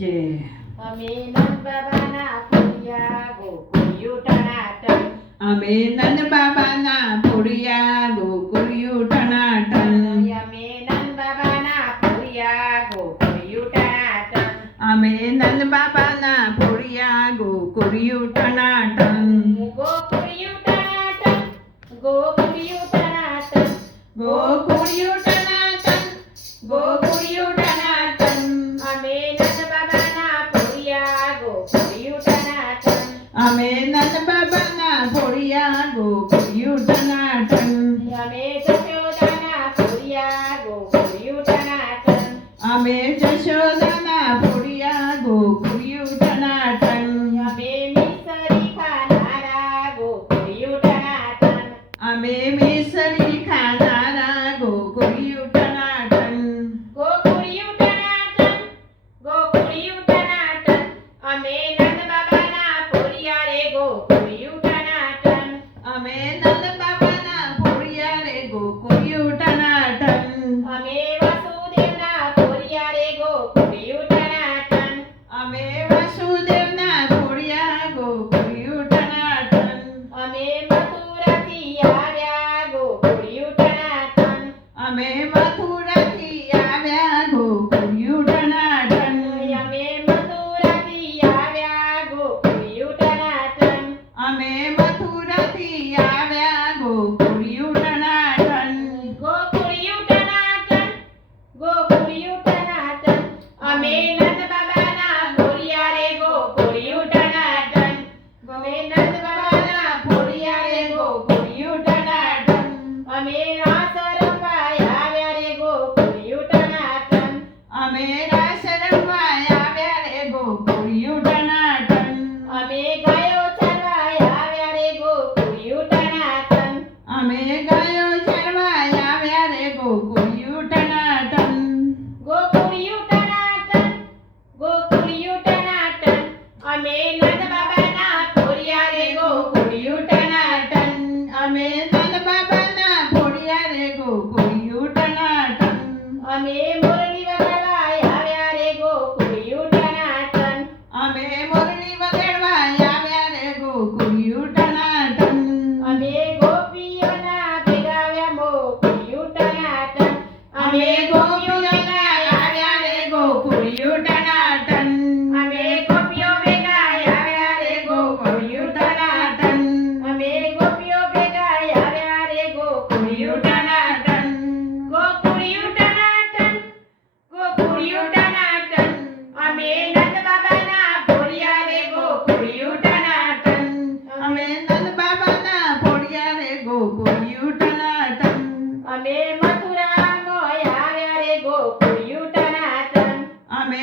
જય. અમે નંદ બાબાના ફળિયા ગોકુળિયું ટનાટન. અમે નંદ બાબાના ફળિયા ગોકુળિયું ટનાટન. અમે નંદ બાબાના ફળિયા ગોકુળિયું ટનાટન. અમે નંદ બાબાના ફળિયા ગોકુળિયું ટનાટન. ગોકુળિયું ટનાટન. ગોકુળિયું ટનાટન. ગોકુળિયું ટનાટન. ગોકુળિયું ટનાટન. અમે નંદ બાબાના ફળિયા ગોકુળિયું ટનાટન. અમે નંદ બાબાના ફળિયા ગોકુળિયું ટનાટન. અમે જશોદાના ફળિયા ગોકુળિયું ટનાટન. અમે જશોદાના ફળિયા ગોકુળિયું ટનાટન. અમે મિસરી ખાનારા ગોકુળિયું ટનાટન. અમે મિસરી ખાનારા ગોકુળિયું ટનાટન. ગોકુળિયું ટનાટન. ગોકુળિયું ટનાટન. અમે નંદ બાબાના ફળિયા રે ગોકુળિયું ટનાટન. અમે નંદ બાબાના ફળિયા રે ગોકુળિયું ટનાટન. અમે વાસુદેવના ફળિયા રે ગોકુળિયું ટનાટન. અમે વાસુદેવના ફળિયા ગોકુળિયું ટનાટન. અમે મથુરાથી આવ્યા ગોકુળિયું ટનાટન. અમે મથુરાથી આવ્યા ગોકુળિયું ટનાટન. અમે મથુરાથી આવ્યા ગોકુળિયું ટનાટન. અમે મથુરાથી આવ્યા ગોકુળિયું ટનાટન. ગોકુળિયું ટનાટન. ગોકુળિયું ટનાટન. અમે નંદ બાબાના ફળિયા રે ગોકુળિયું ટનાટન. અમે નંદ બાબાના ફળિયા રે ગોકુળિયું ટનાટન. અમે રાસ રમવા આવ્યા રે ગોકુળિયું ટનાટન. અમે રાસ રમવા આવ્યા રે ગોકુળિયું ટનાટન. અમે ગાયો ચરવા આવ્યા રે ગોકુળિયું ટનાટન. અમે ગાયો ચરવા આવ્યા રે ગોકુળિયું ટનાટન. ગોકુળિયું ટનાટન. ગોકુળિયું ટનાટન. અમે નંદ બાબાના ફળિયા રે ગોકુળિયું ટનાટન. અમે નંદ બાબાના ફળિયા રે ગોકુળિયું ટનાટન. અમે મુરલી વગાડવા આવ્યા રે ગોકુળિયું ટનાટન. અમે મોરલી વગાડવા આવ્યા રે ગોકુળિયું ટનાટન. અમે ગોપીઓના ભેગાવ્યા મોકળિયું ટનાટન. અમે ગોપીઓના આવ્યા રે ગોકુળિયું ટનાટન. અમે ગોપીઓ ભેગા આવ્યા રે ગોકુળિયું ટનાટન. અમે ગોપીઓ ભેગા આવ્યા રે ગોકુળિયું ટનાટન. ગોકુળિયું ટનાટન. ગોકુળિયું ટનાટન. અમે નંદ બાબાના ફળિયા રે ગોકુળિયું ટનાટન. અમે નંદ બાબાના ફળિયા રે ગોકુળિયું ટનાટન. અમે મથુરામાં આવ્યા રે ગોકુળિયું ટનાટન. અમે